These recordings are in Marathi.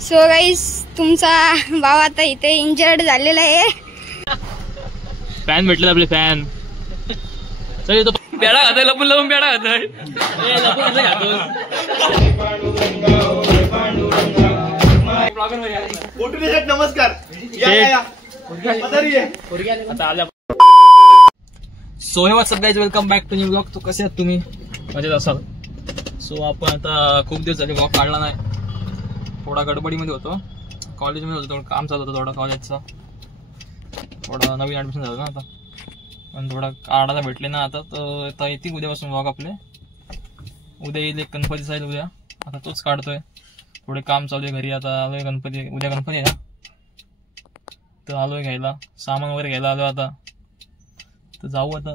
सो गाईस तुमचा भाव आता इथे इंजर्ड झालेला आहे. फॅन भेटले आपले फॅन. चल तो पेडा खातोय लपून लपून पेडा खातोय. नमस्कार. So hey what's up guys, welcome back to new blog. तो कसे आहात तुम्ही? मजेत असाल. सो आपण आता खूप दिवस झाले ब्लॉग काढला नाही. थोडा गडबडीमध्ये होतो, कॉलेजमध्ये होतो, थोडं काम चालू होतं थोडा कॉलेजचा. थोडा नवीन ॲडमिशन झालं ना आता, पण थोडा काढायला भेटले ना आता. तर आता येतील उद्यापासून ब्लॉग आपले. उद्या येईल एक गणपतीचा येईल उद्या. आता तोच काढतोय. थोडे काम चालू आहे घरी. आता आलोय गणपती, उद्या गणपती आहे ना, तर आलोय घ्यायला सामान वगैरे घ्यायला आलो आता. तर जाऊ आता.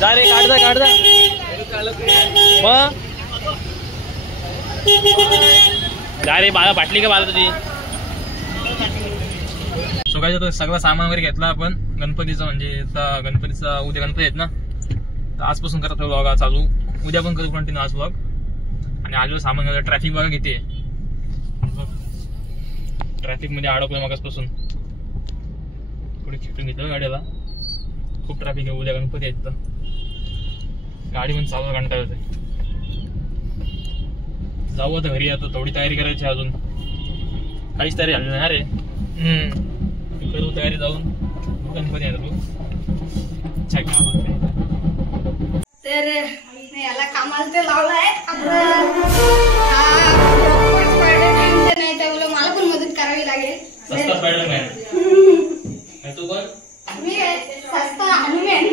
जा रे, काढता मग जा रे बाळा, बाटली का बाळा तुझी. सो काय तर सगळं सामान वगैरे घेतला आपण गणपतीचं. म्हणजे आता गणपतीचा उद्या गणपती आहेत ना, तर आजपासून करत व्लॉग चालू. उद्या पण करू कंटिन्यू आज व्लॉग. आणि आलो सामान घ्यायला. ट्रॅफिक बघा किती आहे. ट्रॅफिक मध्ये अडकलोय मगासपासून. पुढे खिटून घेतलं गाडीला. खूप ट्रॅफिक आहे. उद्या गणपती आहेत तर गाडी पण चालू कंटाळा होते. जाऊ आता घरी. आता थोडी तयारी करायची अजून. काहीच तयारी झाली नाही रे. करू तयारी जाऊन गणपती आहे तर याला कामाला ते लावलाय. नाही त्यामुळे मला पण मदत करावी लागेल. तू पण मी सस्ता हनुमान.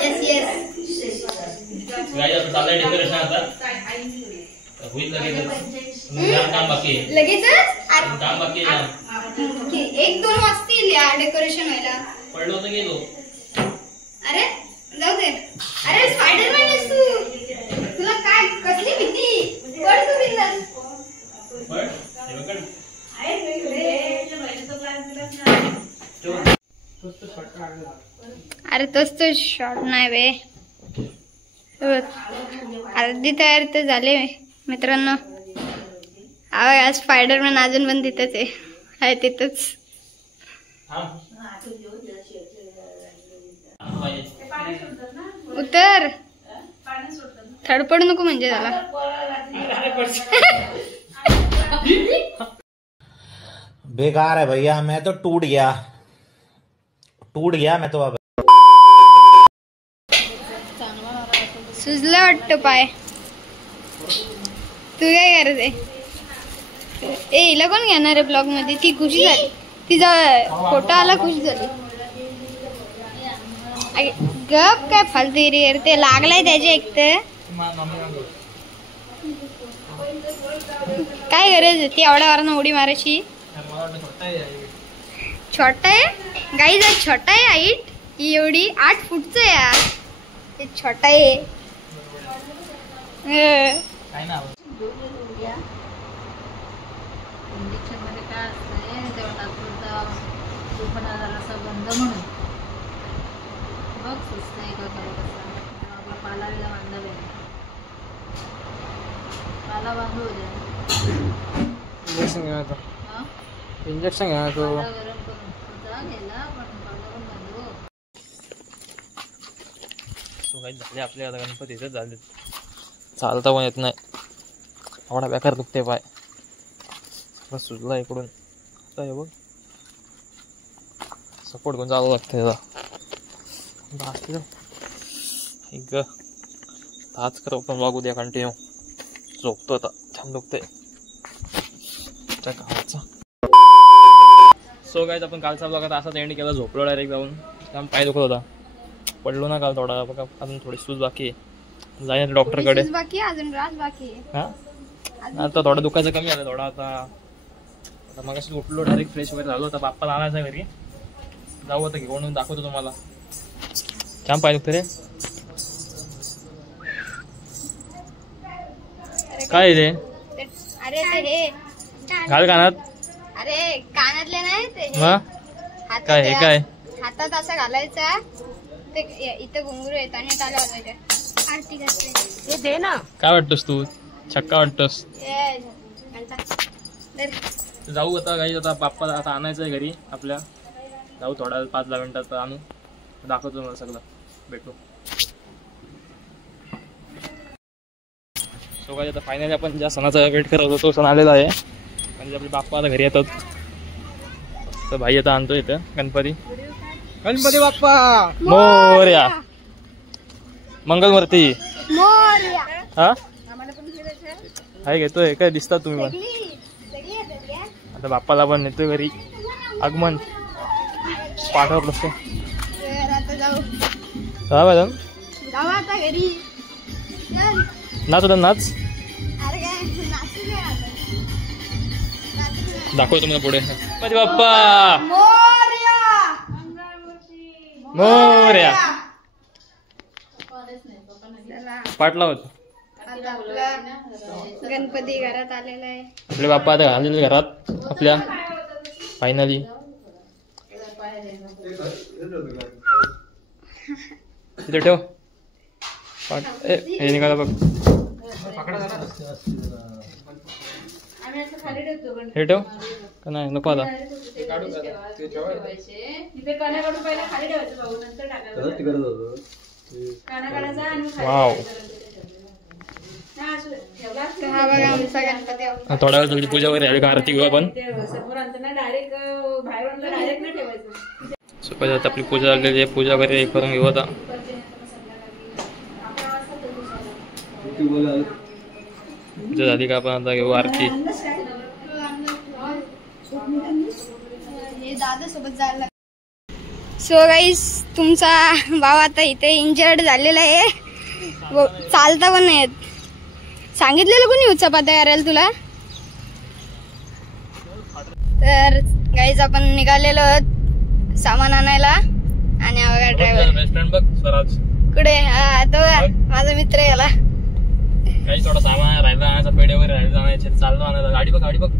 Yes yes. चाललंय डेकोरेशन आता. होईल लगेच. काम बाकी आहे. लगेचच काम बाकी आहे. 1-2 वाजतील या डेकोरेशन व्हायला. पडलो तर गेलो. अरे जाऊ दे. अरे स्पायडरमॅन आहेस तू. तुला काय कसली भीती. पड तू बिंदास. अरे तोच तो शॉट नाही बे. अर्धी तयारी तर झाले मित्रांनो. आज स्पायडरमॅन अजून पण तिथंच आहे तिथंच. उतर. थडपड नको म्हणजे त्याला. बेकार है भैया. मैं तो टूट गया मैं तो. अब सुजलं वाटतं पाय. तू काय करते? हिला कोण घेणार आहे ब्लॉग मध्ये? ती खुशी झाली. तिचा फोटो आला, खुश झाली. गप काय फालतू रे. ते लागलाय त्याचे एक तर. काय गरज होती एवढ्या वारानं उडी मारायची? छोटा आहे गाईज. छोटा आहे हाईट. ही एवढी 8 फूटच यार. ते छोटा आहे. इंजेक्शन घ्या तो. झाले आपले आता गणपती इथेच झाले. चालता पण येत नाही. एवढा बेकार दुखते पाय. बस सुजला इकडून. आता हे बघ सपोर्ट घेऊन चालू लागतं त्याचा. आज कर पण बघू द्या कंटिन्यू. झोपतो आता. छान दुखते कामाचा. सो गाईज आपण कालचा ब्लॉग आता असाच एंड केला. झोपलो डायरेक्ट जाऊन. काम पाय दुखत होता. पडलो ना काल थोडा. बघा अजून थोडी सूज बाकी आहे. जाईल डॉक्टरकडे. हा आता थोडा दुखायचं कमी आलं थोडा. आता मग अशी उठलो डायरेक्ट फ्रेश वगैरे झालो. आता बाप्पाला आणायचा घरी. जाऊ आता घेऊन दाखवतो तुम्हाला. छान पाय दुखते रे. काय रे? अरे हे घाल कानात. अरे कानातले नाही ते काय हे काय हातात असं घालायचा ते इथं घुंगरू येत आणि टाळ्या वाजवायच्या आरती करते ते दे ना. काय वाटतोस तू छक्का वाटतोस. जाऊ आता काही आता बाप्पा आता आणायचं आहे घरी आपल्या. जाऊ थोडा 5-10 मिनिटात आणू दाखवतो मला सगळं भेटू. सो काय आता फायनली आपण ज्या सणाचा वेट करत होतो तो सण आलेला आहे म्हणजे आपले बाप्पा आता घरी येतात. तर भाई आता आणतो इथं गणपती बाप्पा मोरया मंगलमूर्ती हा हाय घेतोय काय दिसतात तुम्ही पण. आता बाप्पाला पण नेतोय घरी आगमन पाठवत असतो. नाच होता नाच दाखव तुम्हाला पुढे. गणपती बाप्पा मोरया पाटला होत. गणपती घरात आलेला आहे. आपले बाप्पा आता आलेले घरात आपल्या फायनली. तिथे ठेव हे निघाला बघ. हे ठेव का नाही नको आता. वाव थोड्या वेळ तुझी पूजा वगैरे का आरती घेऊ आपण. आता आपली पूजा झालेली आहे. पूजा वगैरे करून घेऊ आता. पूजा झाली का आपण आता घेऊ आरती. दादा सोबत जायला. सो गाईस तुमचा भाव आता इथे इंजर्ड झालेला आहे. चालता पण नाही. सांगितलेलं कोणी उचापात्या करायला तुला. तर गाईज आपण निघालेलो आहोत सामान आणायला. आणि बघा ड्रायव्हर कुठे तो माझा मित्र याला काही थोडा सामान राहिला आणायचा. पेढे वगैरे राहिला आणायचे. चाललो आणायला. गाडी बघ गाडी बघ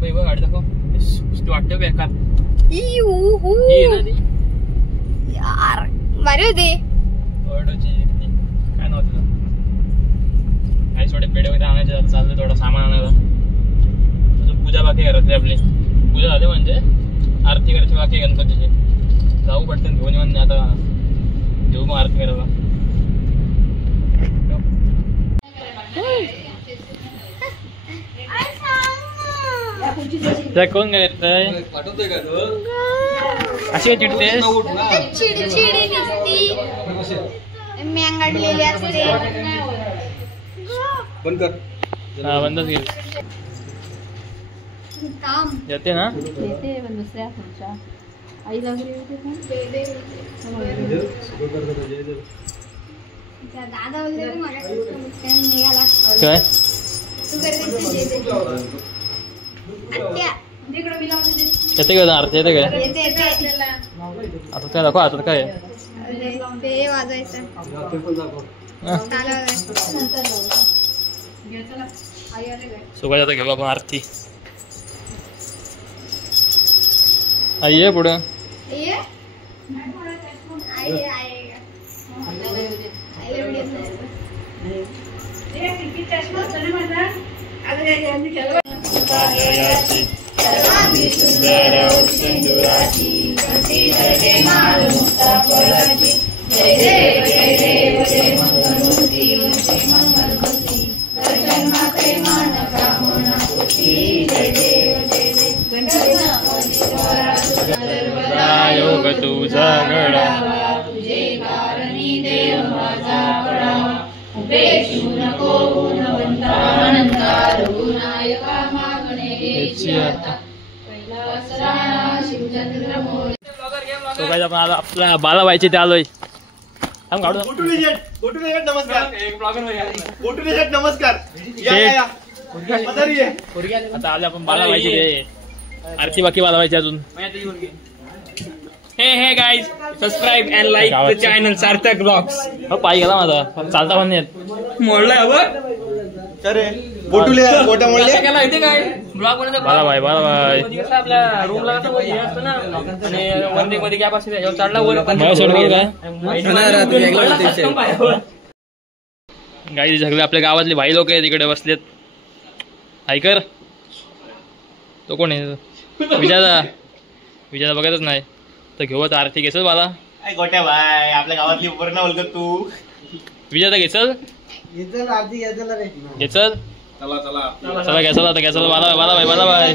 बघ गाडी दाखव. वाटते बेकार यार भारी होती. काय नव्हतं काही थोडे पेढे वगैरे आणायचे. चाललं थोडं सामान आणायला. पूजा बाकी घरातली आपली पूजा झाली म्हणजे आरती करायची बाकी गणपतीची. जाऊ पडतं घेऊन येऊन आता घेऊ मग आरती करायला. कोण काय करताय अशी चिडते मेंगाडलेली असते. हा बंदच गेली. येते ना दादा वगैरे निघाला काय येते का आरती येते काय आता काय दाखव. आता काय ते वाजवायचं सुभाष आता घेऊ आपण आरती. आई ये पुढं. योग तुझा गडा तुझे कारणी देव माझा पडा. उपेक्षू नको गुणवंता अनंता रघुनायका मागणे शिवचंद्र मोरे. तो काय आपण आपल्या बालाबाईचे ते आलोय. नमस्कार. आता आले आपण बालाबाईचे आरती बाकी बालाबाईची अजून. Hey guys subscribe and like the channel Sarthak blogs. हो पाय गेला माझा चालता पण नाही मोडलाय. बाला भाई आपल्या रूमला मध्ये गॅप असते गाई सगळे आपल्या गावातले भाई लोक आहेत तिकडे बसलेत. ऐकर तो कोण आहे? विजयाला बघतच नाही तर घेऊ आता आरती घेसल मला. गोट्या भाई आपल्या गावातली पूर्ण ओळखत तू. विजयाला घेचल घेचल चला घ्यायचं आता घ्यायचं. बाला भाई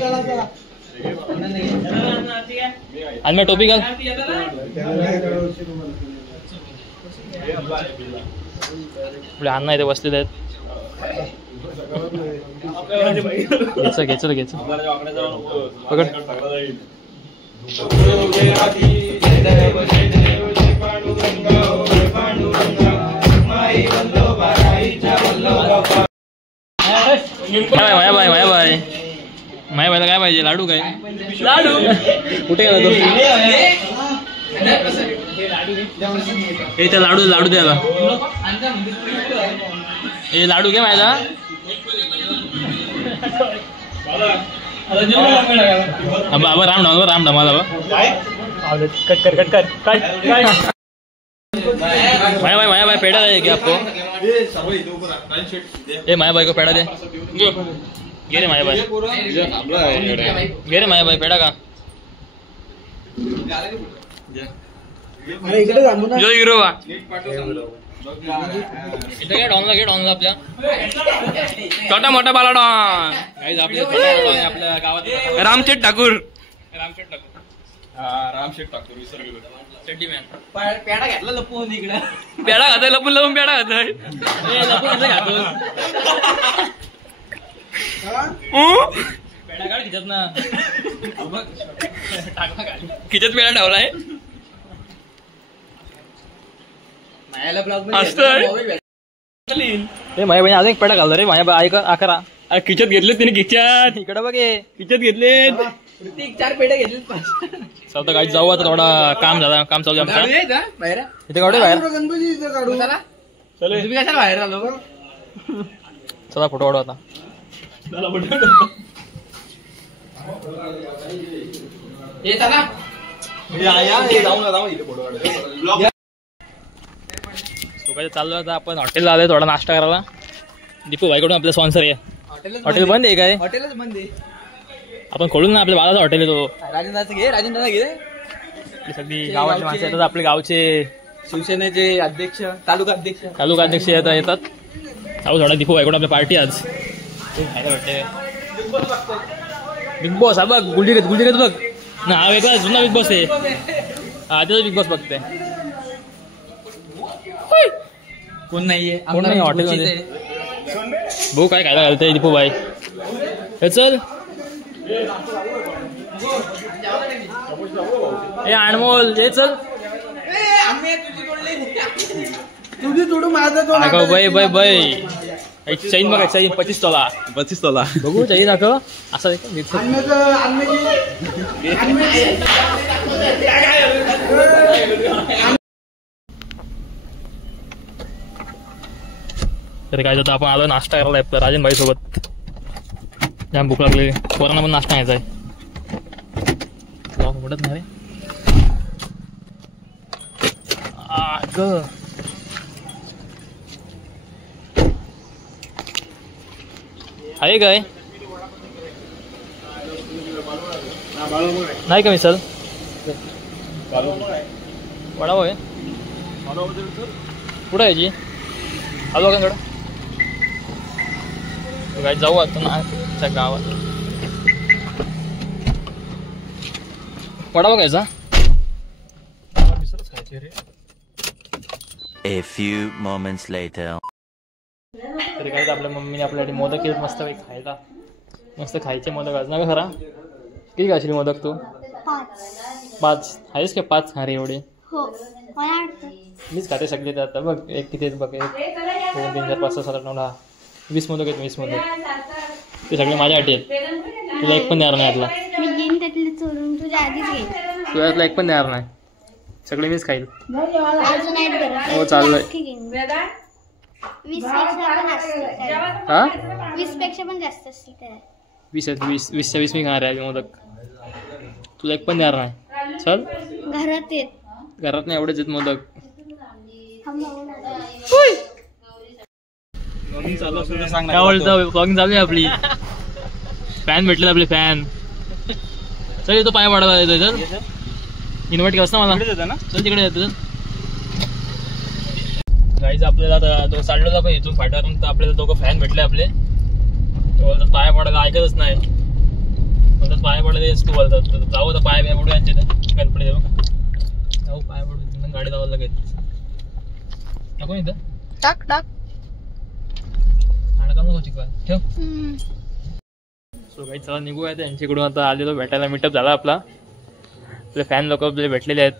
आणि मी टोपी घाल. आपले अण्णा इथे बसलेले आहेत. घ्यायचं पकड. माया बाईला काय पाहिजे? लाडू काय? लाडू कुठे गेला तो? लाडू द्यायला. हे लाडू घे माझा. बाबा राम ढमाला माया भाई पेड़ा दे क्या आपको? ए माया भाई को पेड़ा दे. गे रे माया भाई पेड़ा का जो हिरो वा इथं काय डॉनला आपल्या छोटा मोठा बाला डॉन आपल्या गावात रामशेठ ठाकूर पेडा घातला लपून इकडे. पेडा घातोय लपून पेडा घातोय. पेडा काढ खिचत ना खिचत पेडा ठेवलाय. माझ्या बहिणी अजून एक पेडा घालतो रे. माझ्या बाई अकरा खिचत घेतले तिने. खिचत इकडे बघे खिचत घेतले 4 पेढे घेतले. चल तर काही जाऊ आता. थोडा काम झाला. काम चालू आमचा इथे काढू बाहेर. बाहेर आलो. चला फोटो काढू आता. चाललो आता आपण हॉटेलला आलोय थोडा नाश्ता करायला. दीपू भाईकडून आपलं स्पॉन्सर आहे. हॉटेल बंद आहे काय? हॉटेलच बंद आहे. आपण खोलून ना आपल्या बालाचा हॉटेल येतो. राजेंद्र घे सगळी गावाची माणसं येतात. आपले गावचे शिवसेनेचे अध्यक्ष तालुका अध्यक्ष येतात. चालू थोडा दीपू भाईकडून आपली पार्टी आज खायला वाटते. बिग बॉस हा बघ. गुलडीरेत बघ ना. हा वेगळा जुना बिग बॉस आहे. हा त्याचा बिग बॉस बघते. कोण नाहीये हॉटेलमध्ये. भाऊ काय खायला घालतंय दीपू भाई? हे चल ए अनमोल हे चल. चैन बघा चैन 25 तोला. बघू चैन दाखव. असं तर काय जातं आपण आलो नाश्ता करायला राजन भाई सोबत. जाम भूक लागली. पोरांना पण नाश्ता घ्यायचा आहे. उडत नाही आहे काय? नाही का मिसल वडापाव आहे कुठं यायची? आलो काकडं काय जाऊ आता ना त्या गावात. वडापाव घ्यायचा. A few moments later. तरी काय आपल्या मम्मीने आपल्यासाठी मोदक केले मस्त खायला. मस्त खायचे मोदक आज ना खरा. किती खाशील मोदक तू? 5 आहेस का? 5 अरे एवढे मीच खाते सगळे. आता बघ एक किती बघ 1 2 3 4 5 6 7 8 9 10 20 मोदक आहेत. 20 मोदक ते सगळे माझ्यासाठी आहेत. तुला एक पण देणार नाही यातला. तुला यातला एक पण देणार नाही. सगळे मीच खाईल. हो चाललंय. हा 20 पेक्षा पण जास्त असतील त्या. 20च्या 20 मी खाणार आहे मोदक. तुला एक पण देणार नाही. चल घरात येत घरात नाही एवढेच आहेत मोदक. काय बोलतो ब्लॉगिंग चालू आहे आपली. फॅन भेटले आपले फॅन. चल येतो पाय पाडायला येतो. चल इन्व्हाइट केलंस ना मला. चल तिकडे येतो. गाईज आपल्याला आता तो चाललो आपण इथून फाट्यावरून तर आपल्याला दोघं फॅन भेटले आपले. तो बोलतात पाया पडायला ऐकतच नाही. बोलतात पाया पडायला तू बोलतात. जाऊ तर पाया पडू यांचे गणपती देऊ जाऊ पाया पडू गाडी जावं लागेल. नको इथं टाक टाक ठेव. सो काही चला निघूया. त्यांच्याकडून आता आलेलो भेटायला. मीटअप झाला आपला. आपले फॅन लोक आपले भेटलेले आहेत.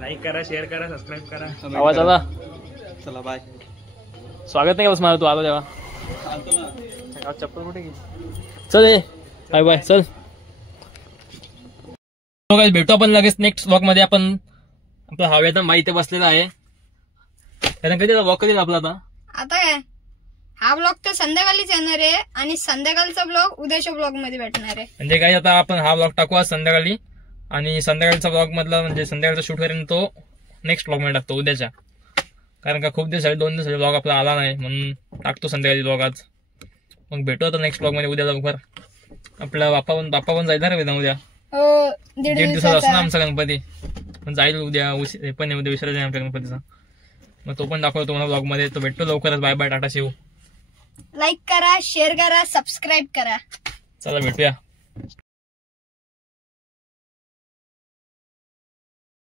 लाईक करा, शेअर करा, सबस्क्राईब करा. आवाज आला. चला बाय. स्वागत नाही का बस मला तू आलो तेव्हा. चप्पल कुठे गेली. चल ये बाय बाय. चल भेटू आपण लगेच नेक्स्ट व्लॉग मध्ये. आपण आपला हवेतून बाई इथे बसलेला आहे. त्यानं कधी व्लॉग कधी आपला आता काय हा ब्लॉग तर संध्याकाळीच येणार आहे आणि संध्याकाळचा ब्लॉग उद्याच्या ब्लॉग मध्ये भेटणार आहे. म्हणजे काय आता आपण हा ब्लॉग टाकू आज संध्याकाळी आणि संध्याकाळचा ब्लॉग मधला म्हणजे संध्याकाळचा शूट करेन तो नेक्स्ट ब्लॉग मध्ये टाकतो उद्याच्या. कारण का खूप दिवस झाले 2 दिवस झाले ब्लॉग आपला आला नाही म्हणून टाकतो संध्याकाळी ब्लॉग आज. मग भेटू आता नेक्स्ट ब्लॉग मध्ये उद्या लवकर. आपला बाप्पा पण जाईल ना उद्या. हो 1.5 दिवसाचा असतो ना आमचा गणपती. पण जाईल उद्या. पण उद्या विसरायचं आहे आमच्या गणपतीचा. मग तो पण दाखवतो तुम्हाला ब्लॉग मध्ये. तो भेटतो लवकरच. Bye bye. Tata Shiv. Like करा, शेअर करा, सबस्क्राईब करा. चला भेटूया.